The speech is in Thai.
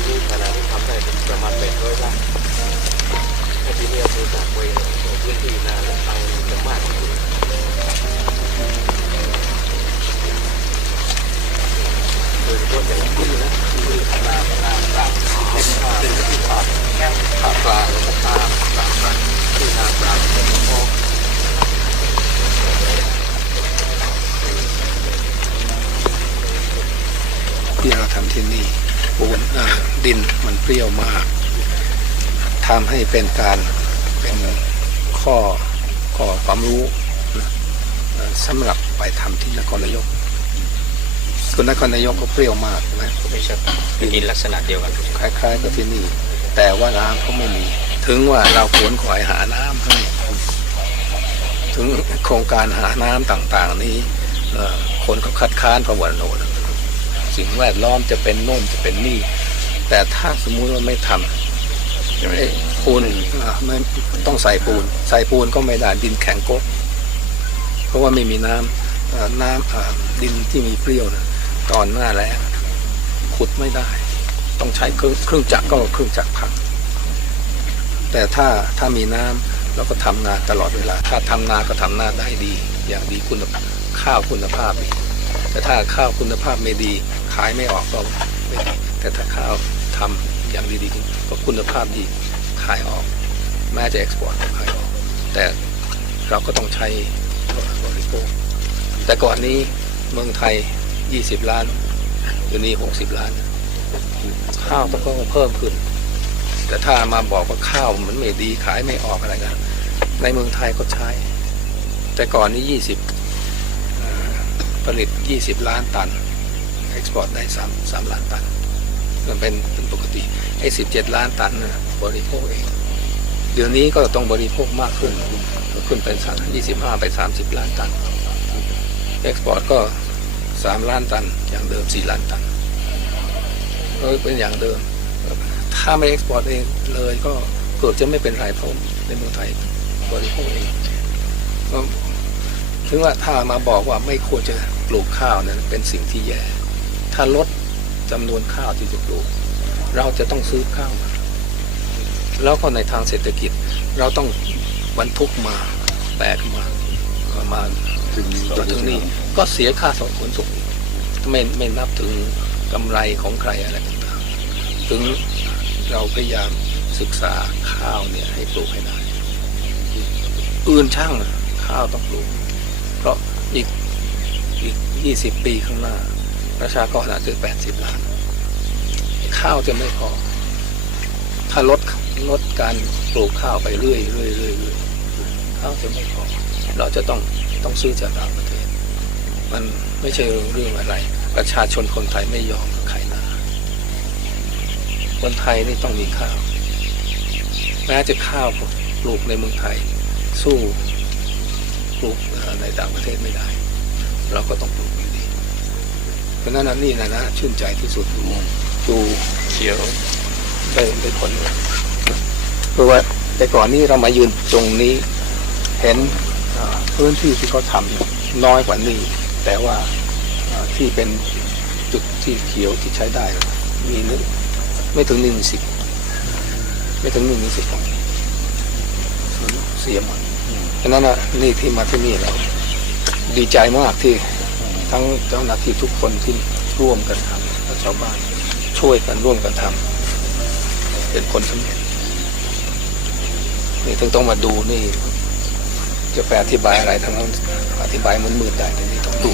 ณนี้ขนาดนี้ทำได้ประมาณแปดร้อยไร่ถ้าที่นี้เอาไปจากไปพื้นที่นาและตังจะมากกว่านี้โดยเฉพาะอย่างที่นะที่นานาปลาเป็นเป็นที่ปลาปลาปลาแล้วก็ปลาปลาปลาที่นาปลาเดินมันเปรี้ยวมากทำให้เป็นการเป็นข้อข้อความรู้นะเอ่อสำหรับไปทำที่นครนายกคุณนครนายกก็เปรี้ยวมากใช่ไหมไม่ใช่เป็นดินลักษณะเดียวกันคล้ายๆกับที่นี่ แต่ว่าน้ำก็ไม่มี ถึงว่าเราขวนขวายหาน้ำให้ถึงโครงการหาน้ำต่างๆ นี้เอ่อคนก็คัดค้านเพราะว่าโน่นสิ่งแวดล้อมจะเป็นโน่นจะเป็นนี่ แต่ถ้าสมมุติว่าไม่ทำปูนไม่ต้องใส่ปูน ใส่ปูนก็ไม่ได้ดินแข็งก๊กเพราะว่าไม่มีน้ำน้ำอ่าดินที่มีเปรี้ยวนะตอนหน้าแล้งขุดไม่ได้ ต้องใช้เครื่องเครื่องจักรก็เครื่องจักรพังแต่ถ้าถ้ามีน้ำแล้วก็ทำงานตลอดเวลา ถ้าทำนาก็ทำนาได้ดี อย่างดีคุณภาพข้าวคุณภาพดีแต่ถ้าข้าวคุณภาพไม่ดี ขายไม่ออกก็ไม่ดีแต่ถ้าข้าว ทำอย่างดีๆก็คุณภาพดีขายออก แม้จะเอ็กซ์พอร์ตขายออก แต่เราก็ต้องใช้บริโภคแต่ก่อนนี้เมืองไทย 20 ล้านเดี๋ยวนี้ 60 ล้าน ข้าวต้องเพิ่มขึ้น แต่ถ้ามาบอกว่าข้าวมันไม่ดีขายไม่ออกอะไรกันในเมืองไทยก็ใช้ แต่ก่อนนี้ 20 ผลิต 20 ล้านตัน เอ็กซ์พอร์ตได้ 3 3 ล้านตัน มันเป็นเป็นปกติไอ้17ล้านตันนะบริโภคเอง เดี๋ยวนี้ก็ต้องบริโภคมากขึ้นขึ้นเป็น25ไป30ล้านตันเอ็กซ์พอร์ตก็3ล้านตันอย่างเดิม4ล้านตันก็เป็นอย่างเดิม ถ้าไม่เอ็กซ์พอร์ตเองเลยก็เกิดจะไม่เป็นไรเพราะในเมืองไทยบริโภคเองก็ถึงว่าถ้ามาบอกว่าไม่ควรจะปลูกข้าวเนี่ยเป็นสิ่งที่แย่ ถ้าลด จำนวนข้าวที่จะปลูก เราจะต้องซื้อข้าวมาแล้วก็ในทางเศรษฐกิจ เราต้องบรรทุกมาแบกมามาถึงถึงนี่ก็เสียค่าส่งขนส่งไม่ไม่นับถึงกำไรของใครอะไรต่างๆถึงเราพยายามศึกษาข้าวเนี่ยให้ปลูกให้ได้อื่นช่างข้าวต้องปลูก เพราะอีกอีกยี่สิบปีข้างหน้า ประชากรอาจจะแปดสิบล้าน ข้าวจะไม่พอ ถ้าลดลดการปลูกข้าวไปเรื่อยเรื่อยเรื่อยเรื่อยข้าวจะไม่พอ เราจะต้องต้องซื้อจากต่างประเทศ มันไม่ใช่เรื่องอะไร ประชาชนคนไทยไม่ยอมขายนาคนไทยนี่ต้องมีข้าว แม้จะข้าวปลูกในเมืองไทย สู้ปลูกในต่างประเทศไม่ได้ เราก็ต้องปลูก เพราะฉะนั้นอันนี่นะนะชื่นใจที่สุดดูเขียวได้ได้ผลเพราะว่าแต่ก่อนนี้เรามายืนตรงนี้ เห็นเอ่อพื้นที่ที่เขาทำน้อยกว่านี้ แต่ว่าเอ่อที่เป็นจุดที่เขียวที่ใช้ได้ มีนึกไม่ถึงหนึ่งสิบไม่ถึงหนึ่งสิบของเสียหมดฉะนั้นนะนี่ที่มาที่นี่แล้วดีใจมากที่ ทั้งเจ้าหน้าที่ทุกคนที่ร่วมกันทำและชาวบ้านช่วยกันร่วมกันทำเป็นผลสำเร็จนี่ถึงต้องมาดูนี่ จะไปอธิบายอะไรทั้งนั้นอธิบายมันมืดๆได้แต่นี่ต้องดู